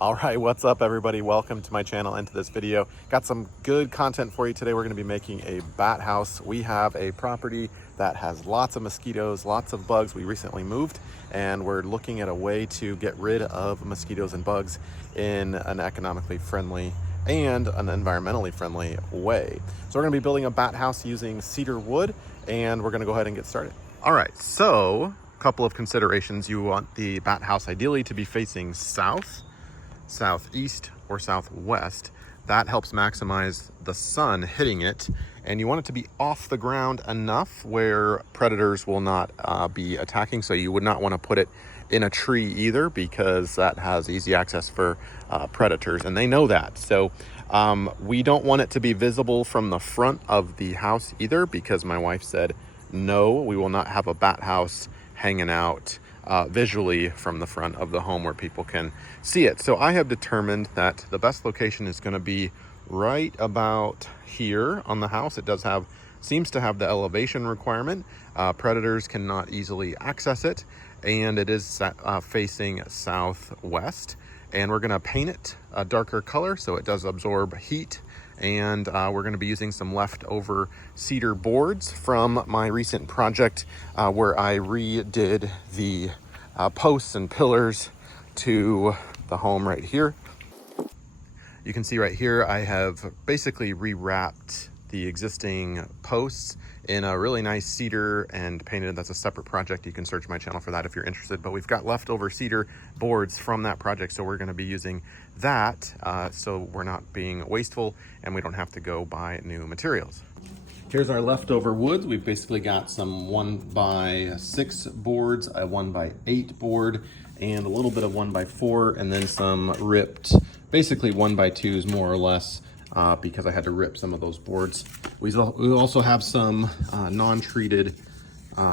All right, what's up everybody? Welcome to my channel and to this video. Got some good content for you today. We're gonna be making a bat house. We have a property that has lots of mosquitoes, lots of bugs. We recently moved and we're looking at a way to get rid of mosquitoes and bugs in an economically friendly and an environmentally friendly way. So we're gonna be building a bat house using cedar wood, and we're gonna go ahead and get started. All right, so a couple of considerations. You want the bat house ideally to be facing south, southeast, or southwest. That helps maximize the sun hitting it, and you want it to be off the ground enough where predators will not be attacking. So you would not want to put it in a tree either, because that has easy access for predators, and they know that. So we don't want it to be visible from the front of the house either, because my wife said no, we will not have a bat house hanging out visually from the front of the home where people can see it. So I have determined that the best location is going to be right about here on the house. It seems to have the elevation requirement. Predators cannot easily access it, and it is facing southwest. And we're going to paint it a darker color so it does absorb heat. And we're going to be using some leftover cedar boards from my recent project where I redid the posts and pillars to the home right here. You can see right here I have basically rewrapped the existing posts in a really nice cedar and painted. That's a separate project. You can search my channel for that if you're interested, but we've got leftover cedar boards from that project, so we're going to be using that so we're not being wasteful and we don't have to go buy new materials. Here's our leftover woods. We've basically got some 1x6 boards, a 1x8 board, and a little bit of 1x4, and then some ripped, basically 1x2s more or less, because I had to rip some of those boards. We also have some non-treated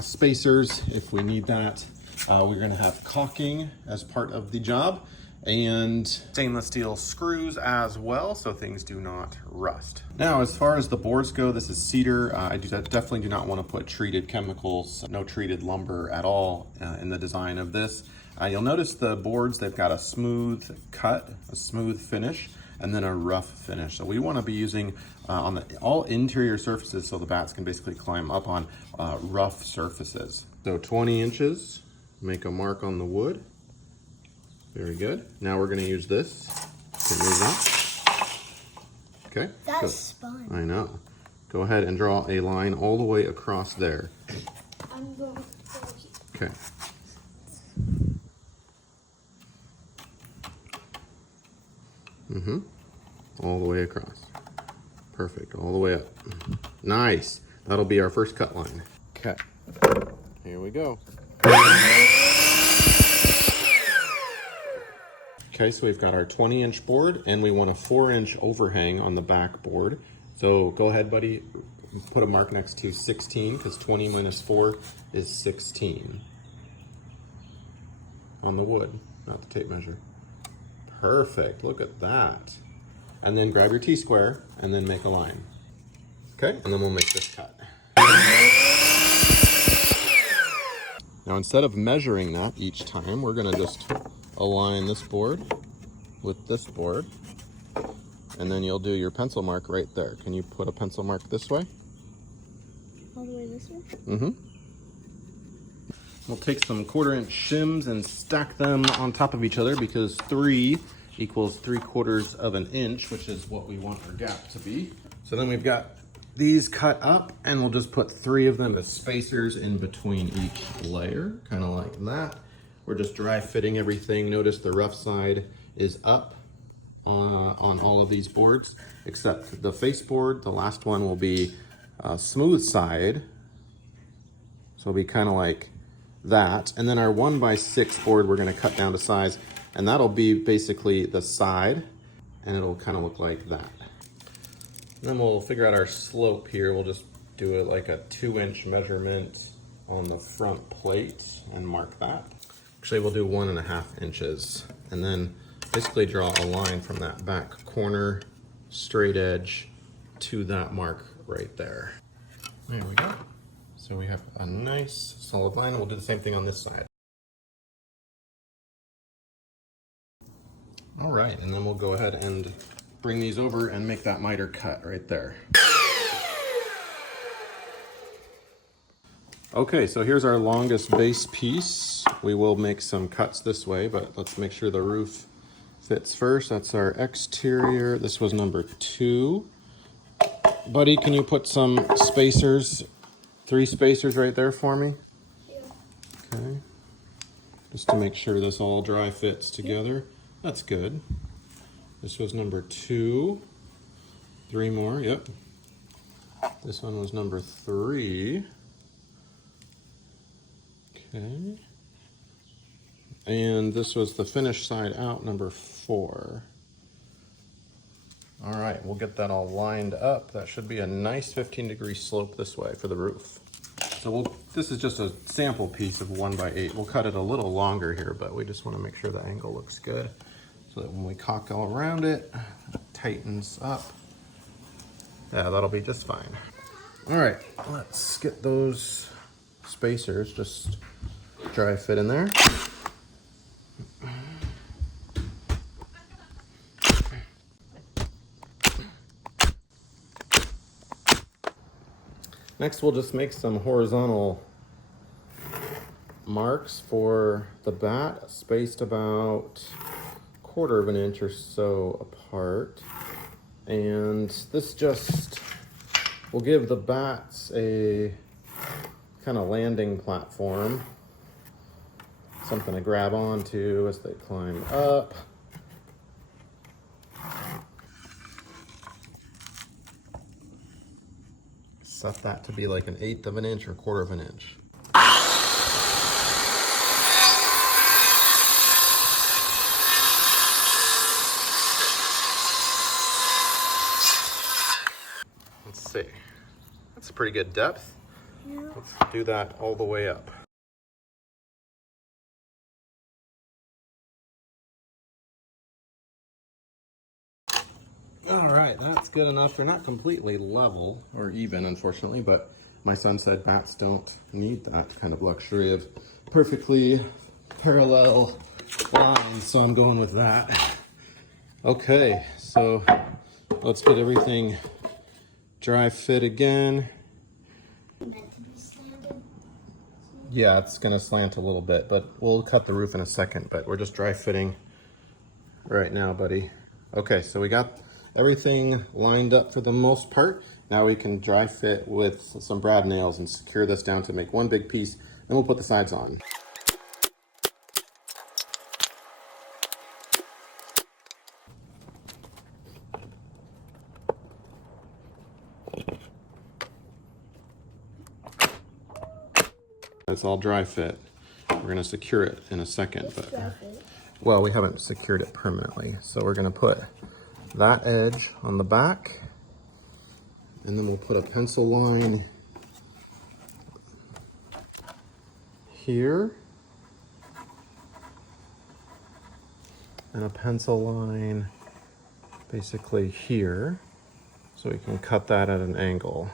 spacers if we need that. We're gonna have caulking as part of the job, and stainless steel screws as well, so things do not rust. Now, as far as the boards go, this is cedar. I definitely do not want to put treated chemicals, no treated lumber at all in the design of this. You'll notice the boards, they've got a smooth cut, a smooth finish, and then a rough finish. So we want to be using on all interior surfaces so the bats can basically climb up on rough surfaces. So 20 inches, make a mark on the wood. Very good. Now we're going to use this to move up. Okay. That's fun. I know. Go ahead and draw a line all the way across there. I'm going to go here. Okay. All the way across. Perfect. All the way up. Nice. That'll be our first cut line. Okay. Here we go. Okay, so we've got our 20-inch board, and we want a 4-inch overhang on the back board. So go ahead, buddy, put a mark next to 16, because 20 minus 4 is 16 on the wood, not the tape measure. Perfect, look at that. And then grab your T-square and then make a line. Okay, and then we'll make this cut. Now, instead of measuring that each time, we're gonna just align this board with this board, and then you'll do your pencil mark right there. Can you put a pencil mark this way? All the way this way? Mm-hmm. We'll take some 1/4-inch shims and stack them on top of each other, because 3 equals 3/4 of an inch, which is what we want our gap to be. So then we've got these cut up, and we'll just put 3 of them as spacers in between each layer, kind of like that. We're just dry fitting everything. Notice the rough side is up on all of these boards, except the face board. The last one will be a smooth side. So it'll be kind of like that. And then our 1x6 board, we're gonna cut down to size, and that'll be basically the side, and it'll kind of look like that. And then we'll figure out our slope here. We'll just do it like a 2-inch measurement on the front plate and mark that. Actually, we'll do 1.5 inches, and then basically draw a line from that back corner, straight edge, to that mark right there. There we go. So we have a nice solid line, and we'll do the same thing on this side. All right, and then we'll go ahead and bring these over and make that miter cut right there. Okay, so here's our longest base piece. We will make some cuts this way, but let's make sure the roof fits first. That's our exterior. This was number 2. Buddy, can you put some spacers, 3 spacers right there for me? Yeah. Okay. Just to make sure this all dry fits together. That's good. This was number 2. 3 more, yep. This one was number 3. Okay. And this was the finished side out, number 4. All right, we'll get that all lined up. That should be a nice 15-degree slope this way for the roof. So this is just a sample piece of 1x8. We'll cut it a little longer here, but we just want to make sure the angle looks good so that when we caulk all around it, it tightens up. Yeah, that'll be just fine. All right, let's get those spacers just dry fit in there. Next, we'll just make some horizontal marks for the bat, spaced about 1/4 of an inch or so apart. And this just will give the bats a kind of landing platform, something to grab onto as they climb up. Set that to be like 1/8 of an inch or 1/4 of an inch. Let's see. That's a pretty good depth. Yeah. Let's do that all the way up. All right, that's good enough. They're not completely level or even, unfortunately, but my son said bats don't need that kind of luxury of perfectly parallel lines, so I'm going with that. Okay, so let's get everything dry fit again. Yeah, it's gonna slant a little bit, but we'll cut the roof in a second, but we're just dry fitting right now, buddy. Okay, so we got everything lined up for the most part. Now we can dry fit with some brad nails and secure this down to make one big piece. Then we'll put the sides on. It's all dry fit. We're gonna secure it in a second, but well, we haven't secured it permanently. So we're gonna put that edge on the back, and then we'll put a pencil line here and a pencil line basically here, so we can cut that at an angle.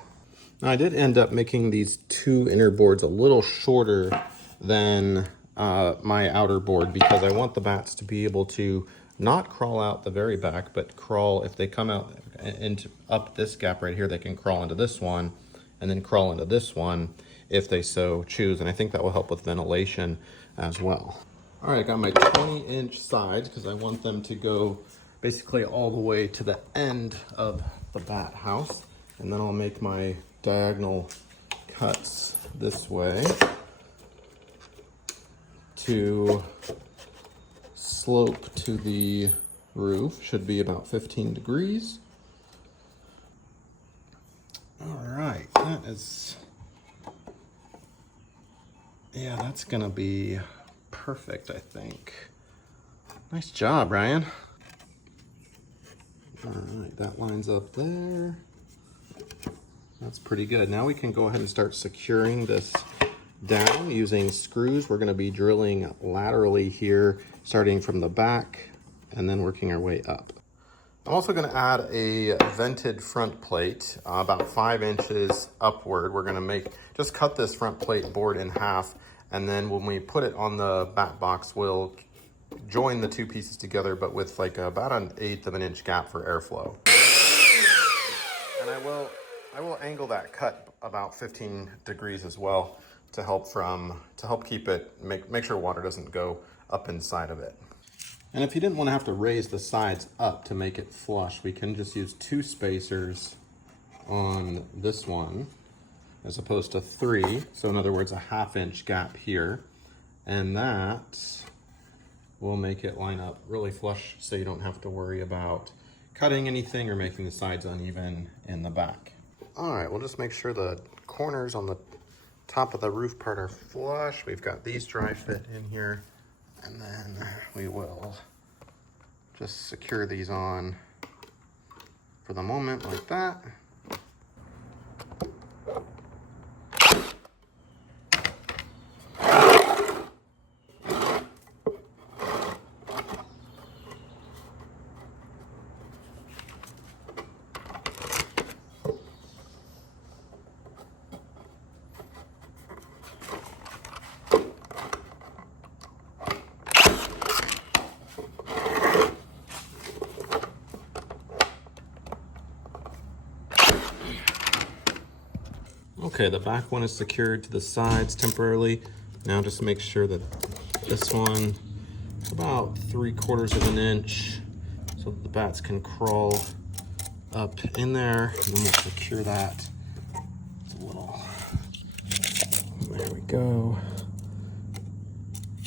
Now I did end up making these 2 inner boards a little shorter than my outer board because I want the bats to be able to not crawl out the very back, but crawl, if they come out into up this gap right here, they can crawl into this one and then crawl into this one if they so choose. And I think that will help with ventilation as well. All right, I got my 20-inch sides because I want them to go basically all the way to the end of the bat house. And then I'll make my diagonal cuts this way to slope to the roof. Should be about 15 degrees. All right, that is, yeah, that's gonna be perfect, I think. Nice job, Ryan. All right, that lines up there. That's pretty good. Now we can go ahead and start securing this down using screws. We're gonna be drilling laterally here, starting from the back and then working our way up. I'm also gonna add a vented front plate, about 5 inches upward. We're gonna just cut this front plate board in half, and then when we put it on the bat box, we'll join the two pieces together, but with like about 1/8 of an inch gap for airflow. And I will angle that cut about 15 degrees as well to help keep it, make sure water doesn't go up inside of it. And if you didn't want to have to raise the sides up to make it flush, we can just use 2 spacers on this one as opposed to 3. So in other words, a 1/2 inch gap here. And that will make it line up really flush so you don't have to worry about cutting anything or making the sides uneven in the back. All right, we'll just make sure the corners on the top of the roof part are flush. We've got these dry fit in here, and then we will just secure these on for the moment like that. Okay, the back one is secured to the sides temporarily. Now just make sure that this one is about 3/4 of an inch so that the bats can crawl up in there. And then we'll secure that. It's a little, there we go.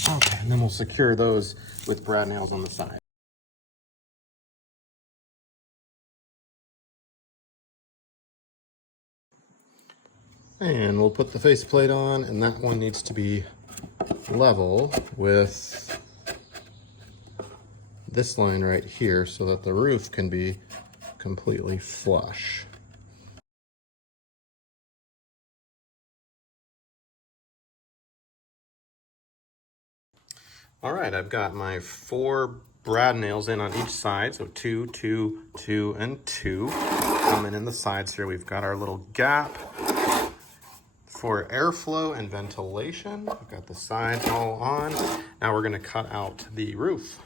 Okay, and then we'll secure those with brad nails on the side. And we'll put the faceplate on, and that one needs to be level with this line right here so that the roof can be completely flush. All right, I've got my 4 brad nails in on each side, so 2, 2, 2, and 2. Coming in the sides here, we've got our little gap for airflow and ventilation. We've got the sides all on. Now we're gonna cut out the roof.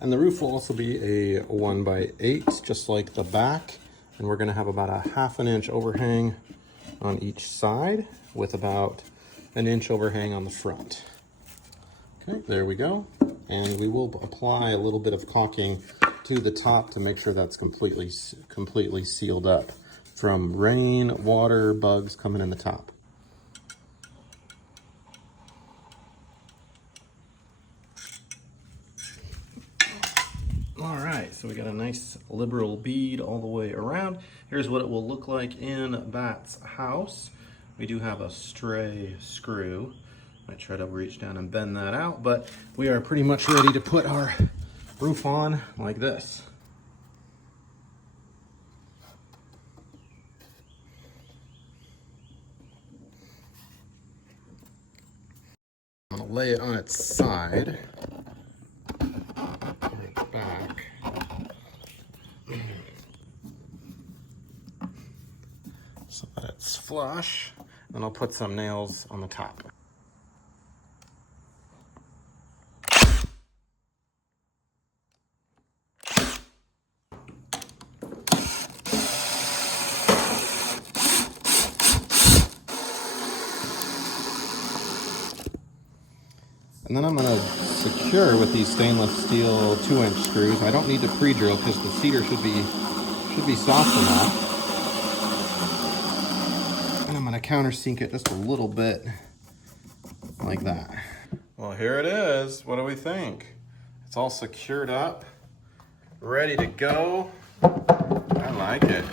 And the roof will also be a 1x8, just like the back. And we're gonna have about a 1/2 inch overhang on each side with about 1 inch overhang on the front. Okay, there we go. And we will apply a little bit of caulking to the top to make sure that's completely sealed up from rain, water, bugs coming in the top. All right, so we got a nice liberal bead all the way around. Here's what it will look like in Bat's house. We do have a stray screw. I try to reach down and bend that out, but we are pretty much ready to put our roof on like this. I'm gonna lay it on its side, right back. So that it's flush. Then I'll put some nails on the top. And then I'm going to secure with these stainless steel 2-inch screws. I don't need to pre-drill because the cedar should be soft enough. And I'm going to countersink it just a little bit like that. Well, here it is. What do we think? It's all secured up, ready to go. I like it,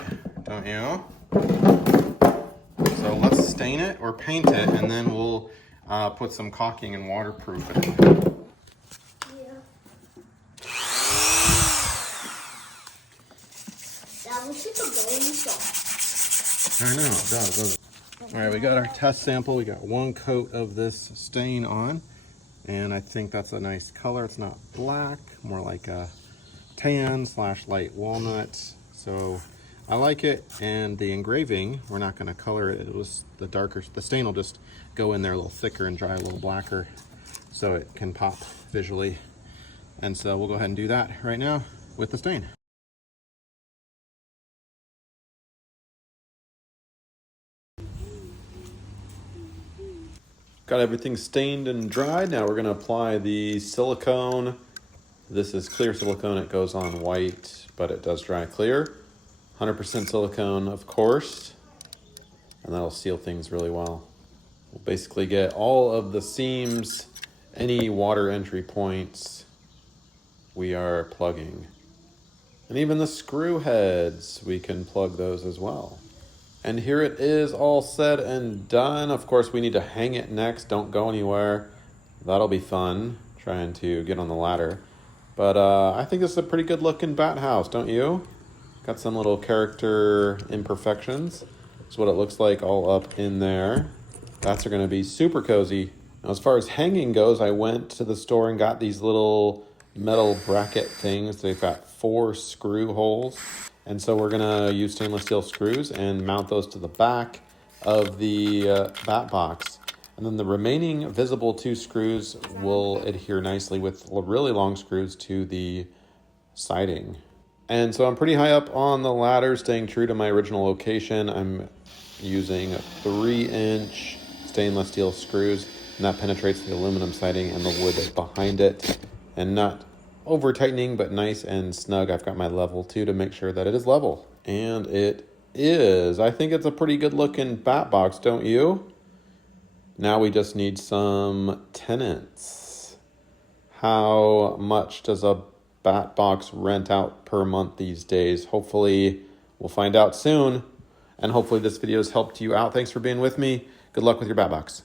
don't you? So let's stain it or paint it, and then we'll put some caulking and waterproof in it. Yeah. That looks like a bowling shot. I know, it does, doesn't it? All right, we got our test sample. We got 1 coat of this stain on, and I think that's a nice color. It's not black, more like a tan / light walnut. So I like it, and the engraving, we're not gonna color it. It was the darker, the stain will just go in there a little thicker and dry a little blacker so it can pop visually. And so we'll go ahead and do that right now with the stain. Got everything stained and dried. Now we're gonna apply the silicone. This is clear silicone. It goes on white, but it does dry clear. 100% silicone, of course, and that'll seal things really well. We'll basically get all of the seams, any water entry points we are plugging. And even the screw heads, we can plug those as well. And here it is all said and done. Of course, we need to hang it next. Don't go anywhere. That'll be fun, trying to get on the ladder. But I think this is a pretty good looking bat house, don't you? Got some little character imperfections. That's what it looks like all up in there. Bats are gonna be super cozy. Now, as far as hanging goes, I went to the store and got these little metal bracket things. They've got 4 screw holes. And so we're gonna use stainless steel screws and mount those to the back of the bat box. And then the remaining visible 2 screws will adhere nicely with really long screws to the siding. And so I'm pretty high up on the ladder, staying true to my original location. I'm using 3-inch stainless steel screws, and that penetrates the aluminum siding and the wood behind it, and not over tightening, but nice and snug. I've got my level 2 to make sure that it is level. And it is. I think it's a pretty good looking bat box, don't you? Now we just need some tenants. How much does a bat box rent out per month these days? Hopefully we'll find out soon. And hopefully this video has helped you out. Thanks for being with me. Good luck with your bat box.